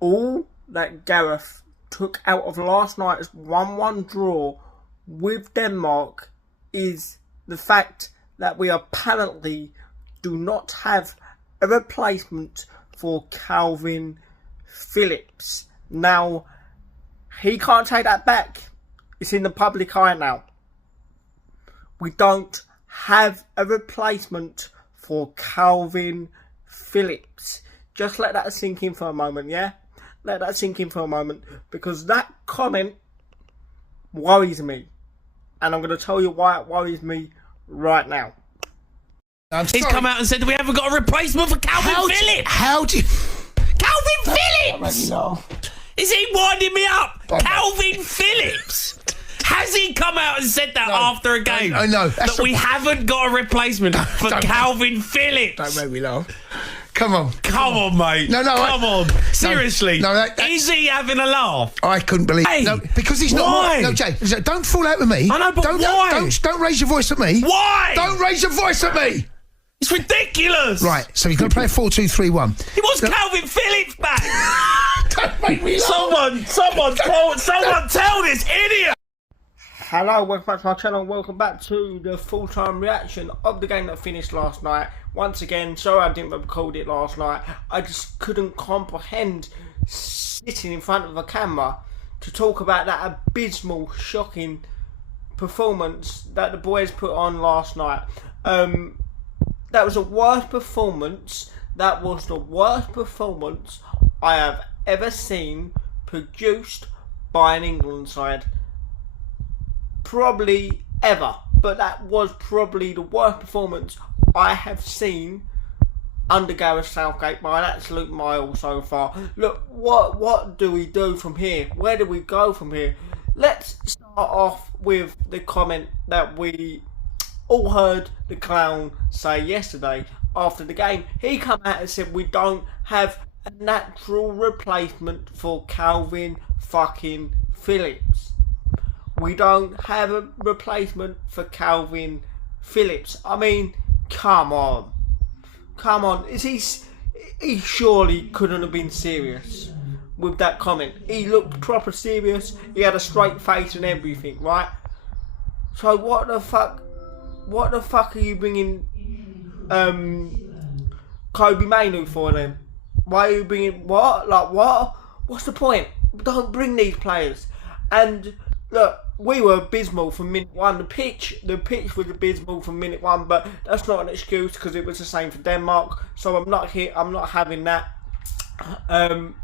all that Gareth took out of last night's 1-1 draw with Denmark is the fact that we apparently do not have a replacement for Kalvin Phillips. Now, he can't take that back. It's in the public eye now. We don't have a replacement for Kalvin Phillips. Just let that sink in for a moment, yeah? Let that sink in for a moment, because that comment worries me. And I'm going to tell you why it worries me right now. He's come out and said we haven't got a replacement for Kalvin Phillips. How do you... Kalvin Phillips! Is he winding me up? Kalvin Phillips! Has he come out and said that after a game? No. That we haven't got a replacement for Kalvin Phillips? Don't make me laugh. Come on. Come on, mate. Come on. Seriously. Is he having a laugh? I couldn't believe it. No, because he's not... Why? No, Jay, don't fall out with me. I know, but why? Don't raise your voice at me. Why? Don't raise your voice at me. It's ridiculous. Right, so he's going to play a 4-2-3-1. He wants Kalvin Phillips back. Don't make me laugh. Someone tell this idiot. Hello, welcome back to my channel. Welcome back to the full-time reaction of the game that finished last night. Once again, sorry I didn't record it last night. I just couldn't comprehend sitting in front of a camera to talk about that abysmal, shocking performance that the boys put on last night. That was the worst performance. That was the worst performance I have ever seen produced by an England side. Probably ever, but that was probably the worst performance I have seen under Gareth Southgate by an absolute mile so far. Look, what do we do from here? Where do we go from here? Let's start off with the comment that we all heard the clown say yesterday after the game. He come out and said we don't have a natural replacement for Kalvin fucking Phillips. We don't have a replacement for Kalvin Phillips. I mean, come on. Come on. He surely couldn't have been serious with that comment. He looked proper serious. He had a straight face and everything, right? So what the fuck are you bringing Kobbie Mainoo for then? Why are you bringing what? Like what? What's the point? Don't bring these players. And look, we were abysmal from minute one. The pitch was abysmal from minute one, but that's not an excuse because it was the same for Denmark. So I'm not having that. And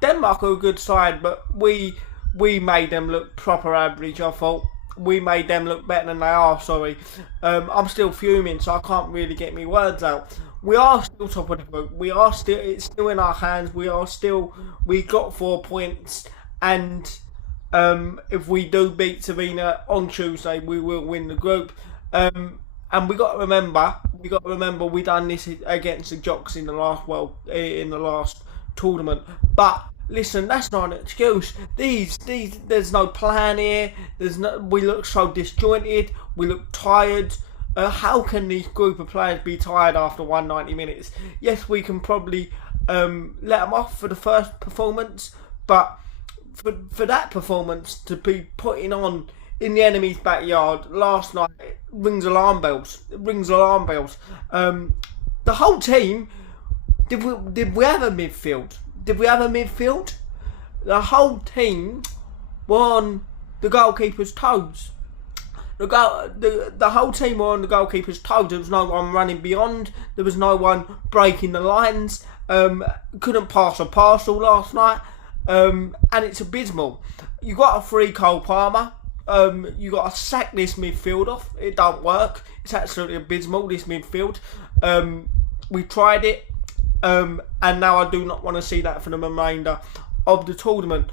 Denmark are a good side, but we made them look proper average. I thought we made them look better than they are. Sorry, I'm still fuming, so I can't really get my words out. We are still top of the group. It's still in our hands. We got 4 points, and if we do beat Slovenia on Tuesday, we will win the group. And we got to remember we done this against the Jocks in the last tournament. But listen, that's not an excuse. There's no plan here. We look so disjointed. We look tired. How can these group of players be tired after 190 minutes? Yes, we can probably let them off for the first performance, but for that performance to be putting on in the enemy's backyard last night, it rings alarm bells. The whole team. Did we have a midfield? The whole team were on the goalkeeper's toes. The whole team were on the goalkeeper's toes. There was no one running beyond. There was no one breaking the lines. Couldn't pass a parcel last night. And it's abysmal. You got to free Cole Palmer. You got to sack this midfield off. It don't work. It's absolutely abysmal, this midfield. We tried it, and now I do not want to see that for the remainder of the tournament.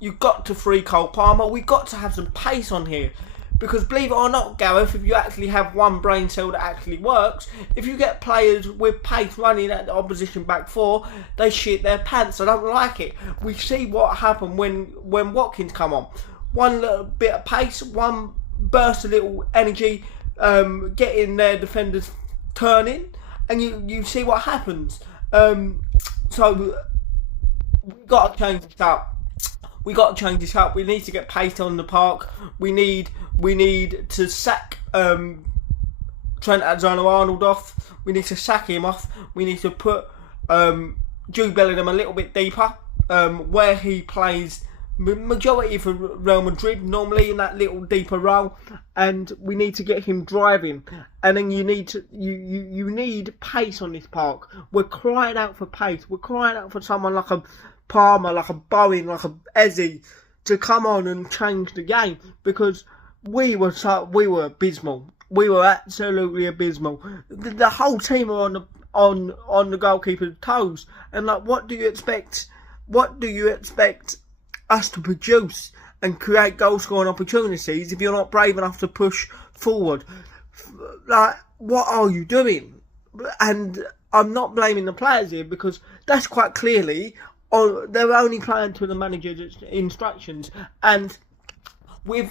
You got to free Cole Palmer. We got to have some pace on here. Because believe it or not, Gareth, if you actually have one brain cell that actually works, if you get players with pace running at the opposition back four, they shit their pants. I don't like it. We see what happened when Watkins come on. One little bit of pace, one burst of little energy, getting their defenders turning, and you see what happens. So we got to change this up. We got to change this up. We need to get pace on the park. We need to sack Trent Alexander-Arnold off. We need to sack him off. We need to put Jude Bellingham a little bit deeper, where he plays majority for Real Madrid normally in that little deeper role, and we need to get him driving. And then you need pace on this park. We're crying out for pace. We're crying out for someone like a Palmer, like a Bowen, like a Eze to come on and change the game, because we were abysmal. We were absolutely abysmal. The whole team are on the goalkeeper's toes, and like, what do you expect? What do you expect us to produce and create goal scoring opportunities if you're not brave enough to push forward? Like, what are you doing? And I'm not blaming the players here, because that's quite clearly they're only playing to the manager's instructions. And with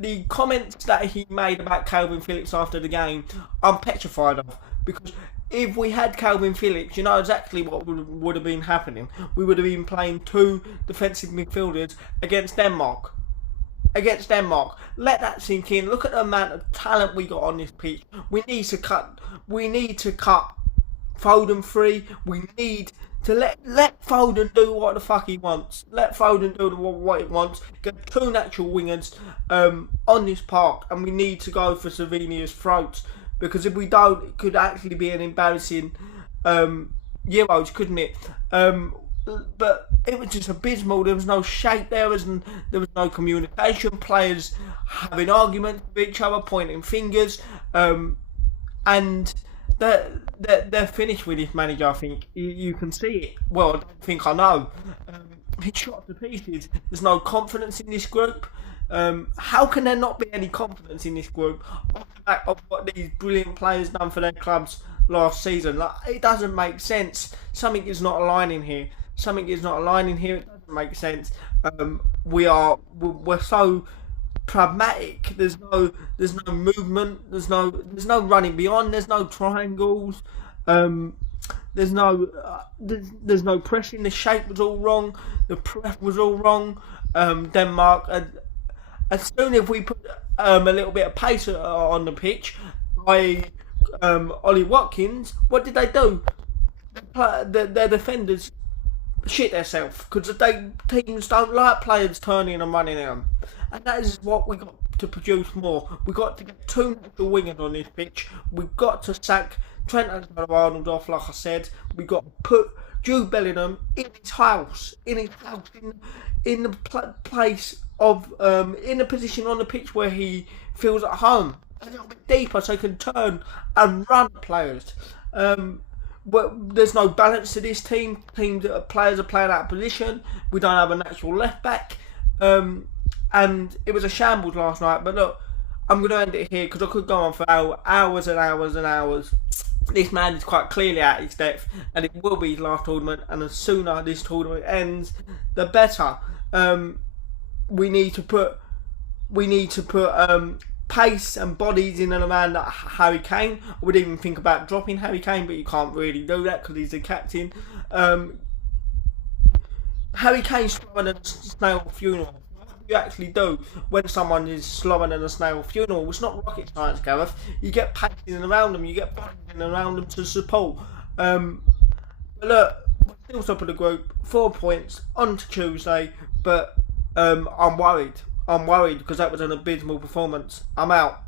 the comments that he made about Calvin Phillips after the game, I'm petrified of, because if we had Calvin Phillips, you know exactly what would have been happening. We would have been playing 2 defensive midfielders against Denmark. Let that sink in. Look at the amount of talent we got on this pitch. We need to cut Foden free. We need to let Foden do what the fuck he wants. Let Foden do what he wants. Get 2 natural wingers on this park, and we need to go for Slovenia's throats. Because if we don't, it could actually be an embarrassing Euros, couldn't it? But it was just abysmal. There was no shape there. There was no communication. Players having arguments with each other, pointing fingers, and they're finished with this manager. I think you can see it. Well, I don't think I know. He's shot to pieces. There's no confidence in this group. How can there not be any confidence in this group off the back of what these brilliant players done for their clubs last season? Like, it doesn't make sense. Something is not aligning here. It doesn't make sense. We're so pragmatic. There's no movement. There's no running beyond. There's no triangles. There's no pressing. The shape was all wrong. The press was all wrong. Denmark. As soon as we put a little bit of pace on the pitch by Ollie Watkins, what did they do? Their defenders shit themselves, because teams don't like players turning and running in them. And that is what we got to produce more. We got to get 2 natural wingers on this pitch. We've got to sack Trent Alexander-Arnold off, like I said. We got to put Jude Bellingham in his house, in the place of in a position on the pitch where he feels at home, a little bit deeper, so he can turn and run players. But there's no balance to this team. Players are playing out of position. We don't have a natural left back, and it was a shambles last night. But look, I'm going to end it here, because I could go on for hours and hours and hours. This man is quite clearly at his depth, and it will be his last tournament. And the sooner this tournament ends, the better. We need to put pace and bodies in and around Harry Kane. I would even think about dropping Harry Kane, but you can't really do that because he's the captain. Harry Kane's slower than a snail funeral. What do you actually do when someone is slower than a snail funeral? It's not rocket science, Gareth. You get pace in and around them. You get bodies in and around them to support. But look, we're still top of the group. 4 points on to Tuesday, but I'm worried because that was an abysmal performance. I'm out.